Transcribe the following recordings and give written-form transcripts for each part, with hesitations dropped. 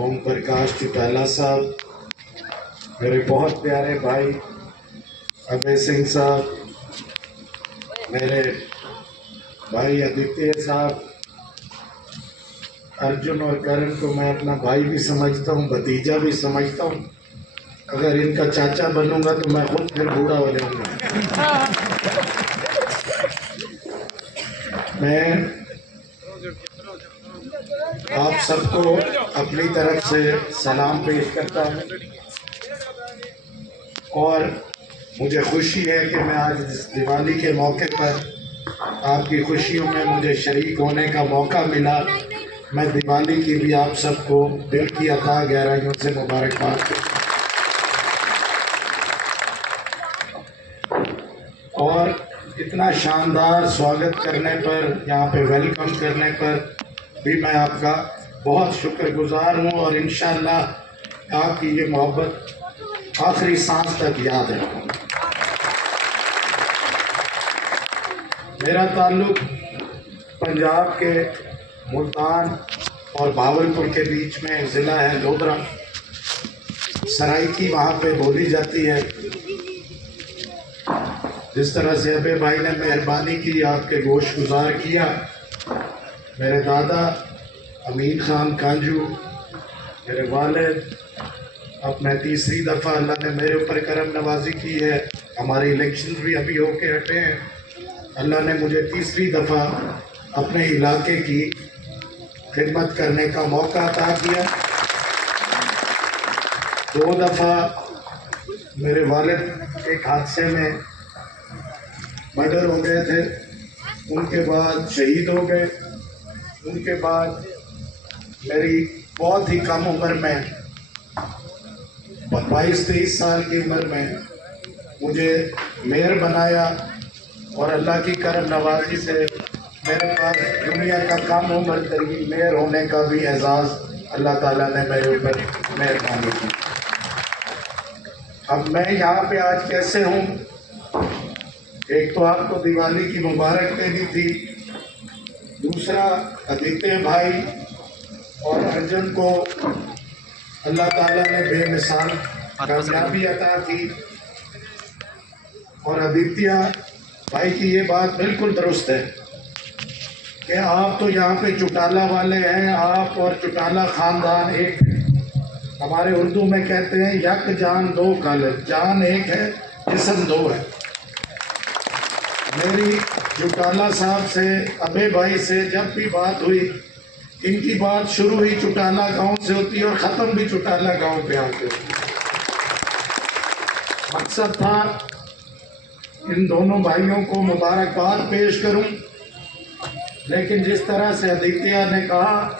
ओम प्रकाश चौटाला साहब, मेरे बहुत प्यारे भाई अभय सिंह साहब, मेरे भाई आदित्य साहब, अर्जुन और करण को मैं अपना भाई भी समझता हूँ, भतीजा भी समझता हूँ। अगर इनका चाचा बनूंगा तो मैं खुद फिर बूढ़ा हो जाऊंगा। मैं आप सबको अपनी तरफ से सलाम पेश करता हूँ और मुझे खुशी है कि मैं आज इस दिवाली के मौके पर आपकी खुशियों में मुझे शरीक होने का मौका मिला। मैं दिवाली की भी आप सबको दिल की अता गहराइयों से मुबारकबाद करता हूँ और इतना शानदार स्वागत करने पर, यहाँ पे वेलकम करने पर भी मैं आपका बहुत शुक्रगुजार हूँ और इंशाअल्लाह आपकी ये मोहब्बत आखिरी सांस तक याद रखूँगा। मेरा ताल्लुक पंजाब के मुल्तान और भावलपुर के बीच में ज़िला है लोधरा, सराइकी वहाँ पे बोली जाती है। जिस तरह से अबे भाई ने मेहरबानी की, आपके गोश गुजार किया, मेरे दादा अमीन खान कांजू, मेरे वालिद, अब मैं तीसरी दफ़ा अल्लाह ने मेरे ऊपर करम नवाजी की है। हमारे इलेक्शन भी अभी होके हटे हैं। अल्लाह ने मुझे तीसरी दफ़ा अपने इलाके की खिदमत करने का मौका अता किया। 2 दफ़ा मेरे वालिद एक हादसे में मर्डर हो गए थे, उनके बाद शहीद हो गए। उनके बाद मेरी बहुत ही कम उम्र में, 22-23 साल की उम्र में मुझे मेयर बनाया और अल्लाह की करम नवाजी से मेरे पास दुनिया का कम उम्र तरीन मेयर होने का भी एजाज़ अल्लाह ताला ने मेरे ऊपर मेहरबानी की। अब मैं यहाँ पे आज कैसे हूँ, एक तो आपको दिवाली की मुबारक देनी थी, दूसरा आदित्य भाई और अर्जुन को अल्लाह ताला ने बेमिसाल कामयाबी अता की। और आदित्य भाई की ये बात बिल्कुल दुरुस्त है कि आप तो यहाँ पे चौटाला वाले हैं, आप और चौटाला ख़ानदान एक है। हमारे उर्दू में कहते हैं यक जान दो कल, जान एक है जिस्म 2 है। मेरी चौटाला साहब से, अबे भाई से जब भी बात हुई, इनकी बात शुरू ही चौटाला गांव से होती है और ख़त्म भी चौटाला गांव पे आके होती है। मकसद था इन दोनों भाइयों को मुबारकबाद पेश करूं, लेकिन जिस तरह से आदित्य ने कहा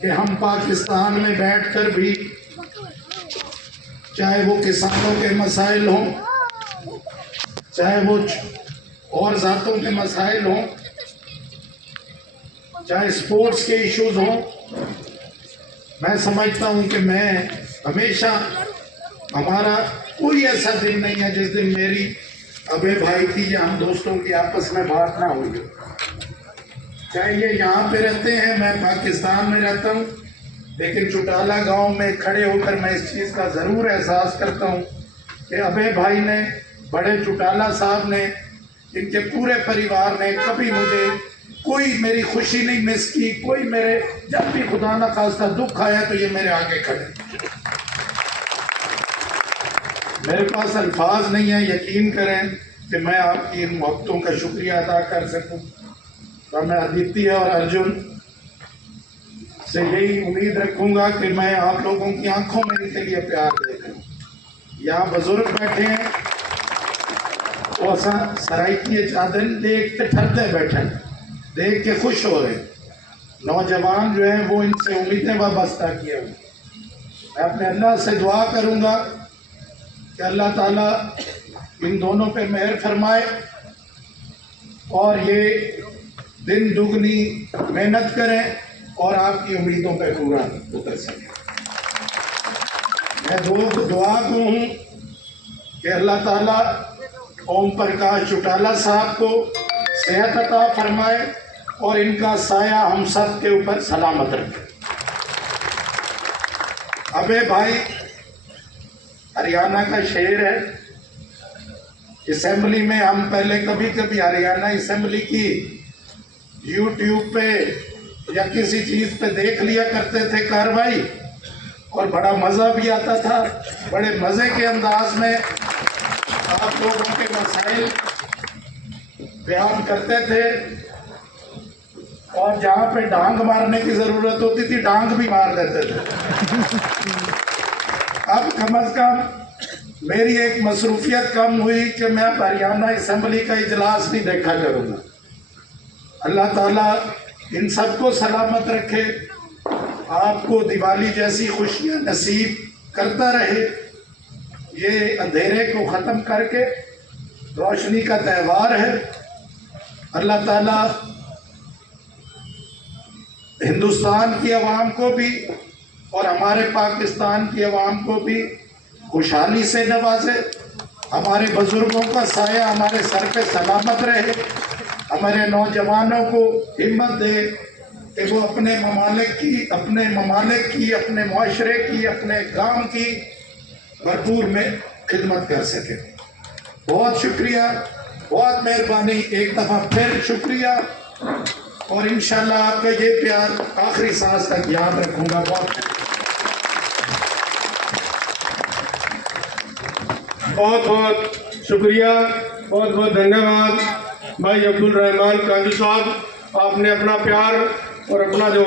कि हम पाकिस्तान में बैठकर भी, चाहे वो किसानों के मसाइल हों, चाहे वो और ज़ातों के मसाइल हों, चाहे स्पोर्ट्स के इश्यूज हों, मैं समझता हूं कि मैं हमेशा, हमारा कोई ऐसा दिन नहीं है जिस दिन मेरी अबे भाई की या हम दोस्तों की आपस में बात ना हुई। चाहे ये यहाँ पे रहते हैं, मैं पाकिस्तान में रहता हूँ, लेकिन चौटाला गांव में खड़े होकर मैं इस चीज़ का ज़रूर एहसास करता हूँ कि अबे भाई ने, बड़े चौटाला साहब ने, इनके पूरे परिवार ने कभी मुझे कोई मेरी खुशी नहीं मिस की। कोई मेरे, जब भी खुदा ना खास्ता दुख आया तो ये मेरे आगे खड़े। मेरे पास अल्फाज नहीं है, यकीन करें कि मैं आपकी इन मोहब्बतों का शुक्रिया अदा कर सकूं। तो मैं आदित्य और अर्जुन से यही उम्मीद रखूंगा कि मैं आप लोगों की आंखों में इनके लिए प्यार देखूं। यहाँ बुजुर्ग बैठे हैं, वो सराइकी चादर देख के ठरते बैठे, देख के खुश हो रहे। नौजवान जो हैं वो इनसे उम्मीदें वाबस्ता किए हुए। मैं अपने अल्लाह से दुआ करूंगा कि अल्लाह ताला इन दोनों पे मेहर फरमाए और ये दिन दुगनी मेहनत करें और आपकी उम्मीदों पे पूरा उतर सके। मैं दुआ को हूँ कि अल्लाह ताला ओम प्रकाश चौटाला साहब को सेहत अता फरमाए और इनका साया हम सब के ऊपर सलामत रखे। अबे भाई हरियाणा का शेर है। असेंबली में हम पहले कभी कभी हरियाणा असेंबली की यूट्यूब पे या किसी चीज पे देख लिया करते थे कार्रवाई, और बड़ा मजा भी आता था। बड़े मजे के अंदाज में आप लोगों के मसाइल बयान करते थे, और जहां पे डांग मारने की जरूरत होती थी डांग भी मार देते थे। अब कम से कम मेरी एक मसरूफियत कम हुई कि मैं हरियाणा असेंबली का इजलास नहीं देखा करूंगा। अल्लाह ताला इन सबको सलामत रखे, आपको दिवाली जैसी खुशियां नसीब करता रहे। ये अंधेरे को ख़त्म करके रोशनी का त्यौहार है। अल्लाह ताला हिंदुस्तान की आवाम को भी और हमारे पाकिस्तान की आवाम को भी खुशहाली से नवाजे। हमारे बुजुर्गों का साया हमारे सर पे सलामत रहे। हमारे नौजवानों को हिम्मत दे कि वो अपने ममालिक की, अपने मुआशरे की, अपने गांव की भरपूर में खिदमत कर सके। बहुत शुक्रिया, बहुत मेहरबानी, एक दफ़ा फिर शुक्रिया, और इंशाल्लाह आपका ये प्यार आखिरी सांस तक याद रखूंगा। बहुत बहुत शुक्रिया, बहुत बहुत धन्यवाद भाई अब्दुल रहमान कांजू साहब। आपने अपना प्यार और अपना जो